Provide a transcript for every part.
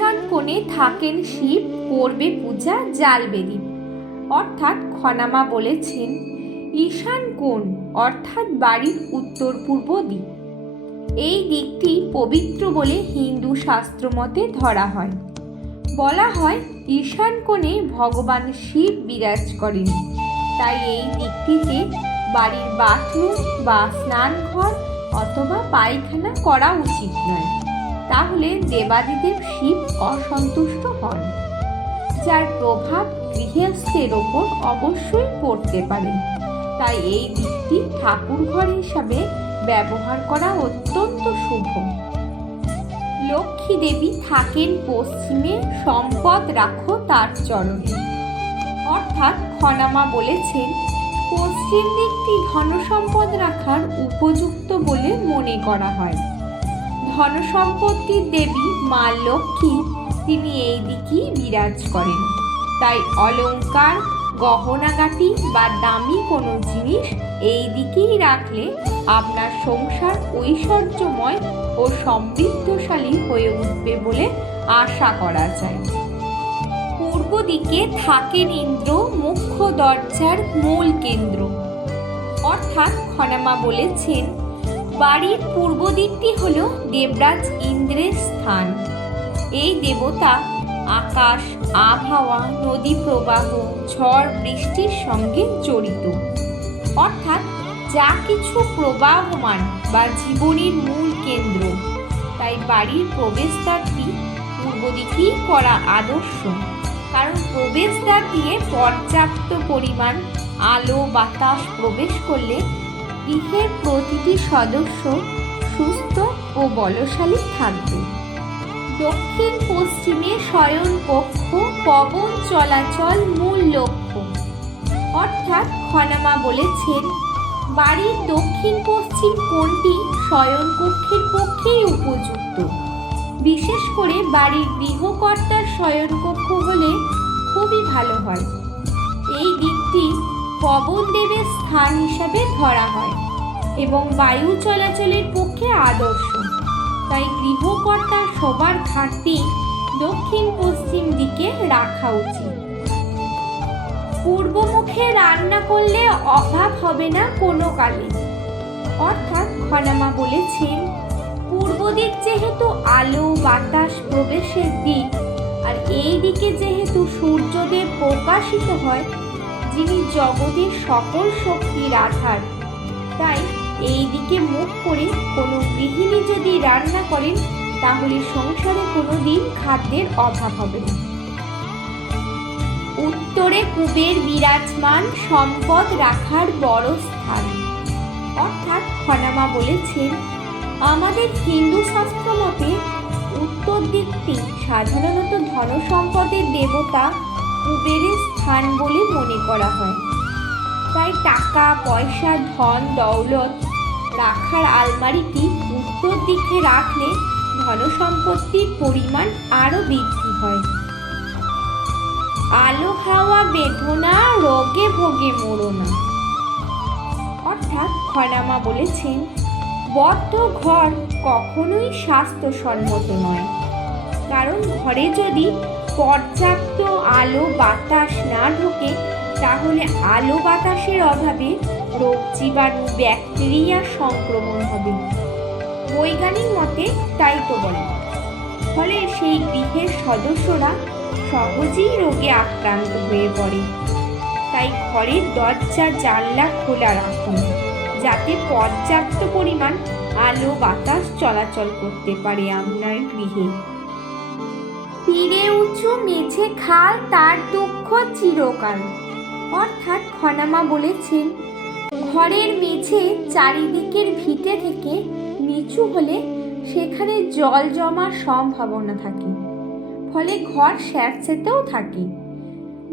ঈশান কোণে থাকেন শিব, করবে পূজা জ্বালবে দীপ। অর্থাৎ খনামা বলেছেন ঈশান কোণ অর্থাৎ বাড়ির উত্তর পূর্ব দিক। এই দিকটি পবিত্র বলে হিন্দু শাস্ত্র মতে ধরা হয়। বলা হয় ঈশান কোণে ভগবান শিব বিরাজ করেন, তাই এই দিকটিতে বাড়ির বাথরুম বা স্নানঘর অথবা পায়খানা করা উচিত নয়, তাহলে দেবাদিদেব শিব অসন্তুষ্ট হন, যার প্রভাব গৃহস্থের ওপর অবশ্যই পড়তে পারে। তাই এই দিকটি ঠাকুর ঘর হিসাবে ব্যবহার করা অত্যন্ত শুভ। লক্ষ্মী দেবী থাকেন পশ্চিমে, সম্পদ রাখো তার চরণে। অর্থাৎ খনামা বলেছেন পশ্চিম দিকটি ধনসম্পদ রাখার উপযুক্ত বলে মনে করা হয়। ধনসম্পত্তির দেবী মা লক্ষ্মী তিনি এই দিকেই বিরাজ করেন, তাই অলংকার, গহনাগাটি বা দামি কোনো জিনিস এই দিকেই রাখলে আপনার সংসার ঐশ্বর্যময় ও সমৃদ্ধশালী হয়ে উঠবে বলে আশা করা যায়। পূর্ব দিকে থাকেন ইন্দ্র, মুখ্য দরজার মূল কেন্দ্র। অর্থাৎ খনামা বলেছেন বাড়ির পূর্ব দিকটি হল দেবরাজ ইন্দ্রের স্থান। এই দেবতা আকাশ, আবহাওয়া, নদী প্রবাহ, ঝড় বৃষ্টির সঙ্গে জড়িত। অর্থাৎ যা কিছু প্রবাহমান বা জীবনের মূল কেন্দ্র। তাই বাড়ির প্রবেশদ্বারটি পূর্ব দিকেই করা আদর্শ, কারণ প্রবেশদ্বার দিয়ে পর্যাপ্ত পরিমাণ আলো বাতাস প্রবেশ করলে গৃহের প্রতিটি সদস্য সুস্থ ও বলশালী থাকবে। দক্ষিণ পশ্চিমে শয়নকক্ষ, পবন চলাচল মূল লক্ষ্য। অর্থাৎ খনামা বলেছেন বাড়ির দক্ষিণ পশ্চিম কোণটি শয়নকক্ষের পক্ষেই উপযুক্ত। বিশেষ করে বাড়ির গৃহকর্তার শয়নকক্ষ হলে খুবই ভালো হয়। এই দিকটি পবন দেবের স্থান হিসাবে ধরা হয় এবং বায়ু চলাচলের পক্ষে আদর্শ। তাই গৃহকর্তার শোবার ঘাটটি দক্ষিণ পশ্চিম দিকে রাখা উচিত। পূর্বমুখে রান্না করলে অভাব হবে না কোনো কালে। অর্থাৎ খনামা বলেছেন পূর্ব দিক যেহেতু আলো বাতাস প্রবেশের দিক, আর এই দিকে যেহেতু সূর্যদেব প্রকাশিত হয়, যিনি জগতের সকল শক্তির আধার, তাই এই দিকে মুখ করে কোনো গৃহিণী যদি রান্না করেন তাহলে সংসারে কোনোদিন খাদ্যের অভাব হবে না। উত্তরে কুবের বিরাজমান, সম্পদ রাখার বড় স্থান। অর্থাৎ খনামা বলেছেন আমাদের হিন্দু শাস্ত্র মতে উত্তর দিকটি সাধারণত ধনসম্পদের দেবতা কুবেরের স্থান বলে মনে করা হয়। তাই টাকা পয়সা ধন দৌলত রাখার আলমারিটি উত্তর দিকে রাখলে ধনসম্পত্তির পরিমাণ আরও বৃদ্ধি হয়। আলো হাওয়া বেদনা, রোগে ভোগে মরো না। অর্থাৎ খনামা বলেছেন বদ্ধ ঘর কখনোই স্বাস্থ্যসম্মত নয়, কারণ ঘরে যদি পর্যাপ্ত আলো বাতাস না ঢোকে তাহলে আলো বাতাসের অভাবে রোগ জীবাণু ব্যাকটেরিয়া সংক্রমণ হবে। বৈজ্ঞানিক মতে তাই তো বলে। ফলে সেই গৃহের সদস্যরা সহজেই রোগে আক্রান্ত হয়ে পড়ে। তাই ঘরের দরজা জানলা খোলা রাখুন, যাতে পর্যাপ্ত পরিমাণ আলো বাতাস চলাচল করতে পারে আপনার গৃহে। তীরে উঁচু মেঝে খাল, তার দুঃখ চিরকাল। অর্থাৎ খনামা বলেছেন ঘরের মেঝে চারিদিকের ভিটে থেকে নিচু হলে সেখানে জল জমার সম্ভাবনা থাকে, ফলে ঘর স্যাঁতসেঁতেও থাকে।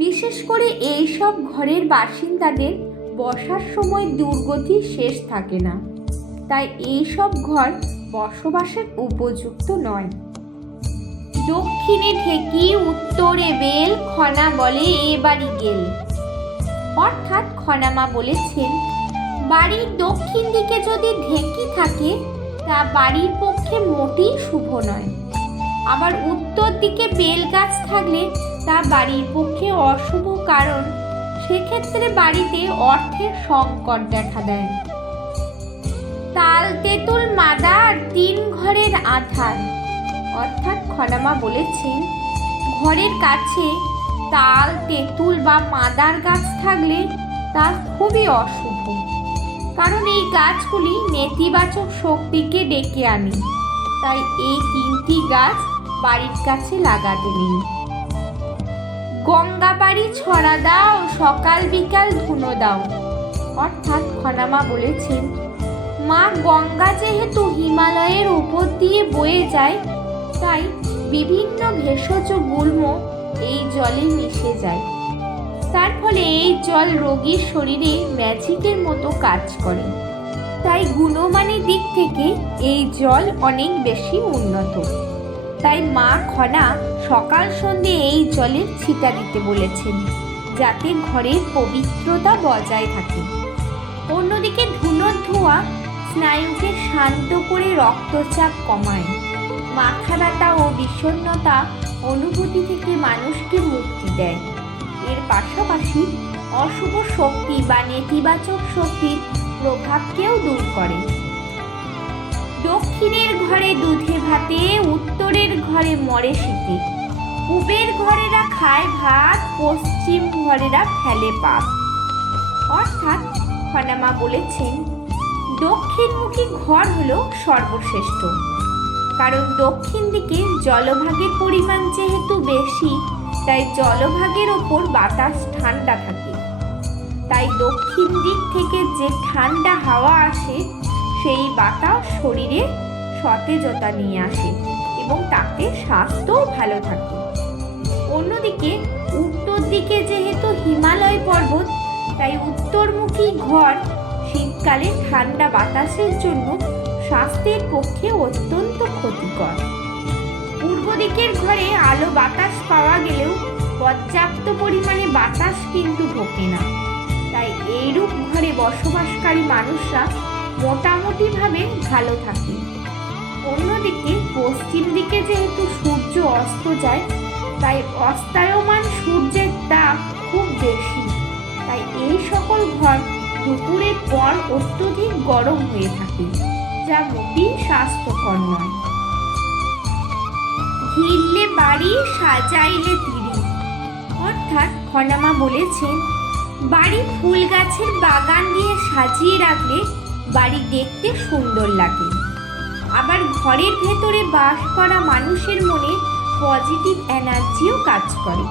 বিশেষ করে এই সব ঘরের বাসিন্দাদের বসার সময় দুর্গতির শেষ থাকে না, তাই এই সব ঘর বসবাসের উপযুক্ত নয়। দক্ষিণে ঢেকি, উত্তরে বেল, খনা বলে এ বাড়ি গেল। অর্থাৎ খনামা বলেছেন বাড়ির দক্ষিণ দিকে যদি ঢেকি থাকে তা বাড়ির পক্ষে মোটেই শুভ নয়। আবার উত্তর দিকে বেল গাছ থাকলে তা বাড়ির পক্ষে অশুভ, কারণ সেক্ষেত্রে বাড়িতে অর্থের সংকট দেখা দেয়। তাল তেঁতুল মাদা আর 3 ঘরের আঁধার, অর্থাৎ খনামা বলেছেন ঘরের কাছে তাল তেঁতুল বা মাদার গাছ থাকলে তা খুবই অশুভ, কারণ এই গাছগুলি নেতিবাচক শক্তিকে ডেকে আনে। তাই এই 3টি গাছ বাড়ির কাছে লাগাতে নেই। গঙ্গা বাড়ি ছড়া দাও, সকাল বিকাল ধুনো দাও, অর্থাৎ খনামা বলেছেন মা গঙ্গা যেহেতু হিমালয়ের উপর দিয়ে বয়ে যায়, তাই বিভিন্ন ভেষজ গুল্ম এই জলে মিশে যায়। তার ফলে এই জল রোগীর শরীরে ম্যাজিকের মতো কাজ করে। তাই গুণমানের দিক থেকে এই জল অনেক বেশি উন্নত। তাই মা খনা সকাল সন্ধে এই জলের ছিটা দিতে বলেছেন, যাতে ঘরের পবিত্রতা বজায় থাকে। অন্যদিকে ধুনোর ধোঁয়া স্নায়ুকে শান্ত করে রক্তচাপ কমায়, মাথা ব্যথা ও বিষণ্ণতা অনুভূতি থেকে মানুষকে মুক্তি দেয়। এর পাশাপাশি অশুভ শক্তি বা নেতিবাচক শক্তির প্রভাবকেও দূর করে। দক্ষিণের ঘরে দুধে ভাতে, উত্তরের ঘরে মরে শীতে, পূবের ঘরেরা খায় ভাত, পশ্চিম ঘরেরা ফেলে পাপ। অর্থাৎ খনামা বলেছেন দক্ষিণমুখী ঘর হলো সর্বশ্রেষ্ঠ, কারণ দক্ষিণ দিকে জলভাগের পরিমাণ যেহেতু বেশি, তাই জলভাগের ওপর বাতাস ঠান্ডা থাকে। তাই দক্ষিণ দিক থেকে যে ঠান্ডা হাওয়া আসে, সেই বাতাস শরীরে সতেজতা নিয়ে আসে এবং তাতে স্বাস্থ্যও ভালো থাকে। অন্যদিকে উত্তর দিকে যেহেতু হিমালয় পর্বত, তাই উত্তরমুখী ঘর শীতকালে ঠান্ডা বাতাসের জন্য স্বাস্থ্যের পক্ষে অত্যন্ত ক্ষতিকর। পূর্ব দিকের ঘরে আলো বাতাস পাওয়া গেলেও পর্যাপ্ত পরিমাণে বাতাস কিন্তু ঢোকে না। তাই এইরূপ ঘরে বসবাসকারী মানুষরা মোটামুটিভাবে ভালো থাকে। অন্যদিকে পশ্চিম দিকে যেহেতু সূর্য অস্ত যায়, তাই অস্তায়মান সূর্যের তাপ খুব বেশি। তাই এই সকল ঘর দুপুরের পর অত্যধিক গরম হয়ে থাকে, যা মোটেই স্বাস্থ্যকর নয়। ঘিরলে বাড়ি, সাজাইলে তিরি, অর্থাৎ খনামা বলেছেন বাড়ি ফুল গাছের বাগান দিয়ে সাজিয়ে রাখলে বাড়ি দেখতে সুন্দর লাগে। আবার ঘরের ভেতরে বাস করা মানুষের মনে পজিটিভ এনার্জিও কাজ করে।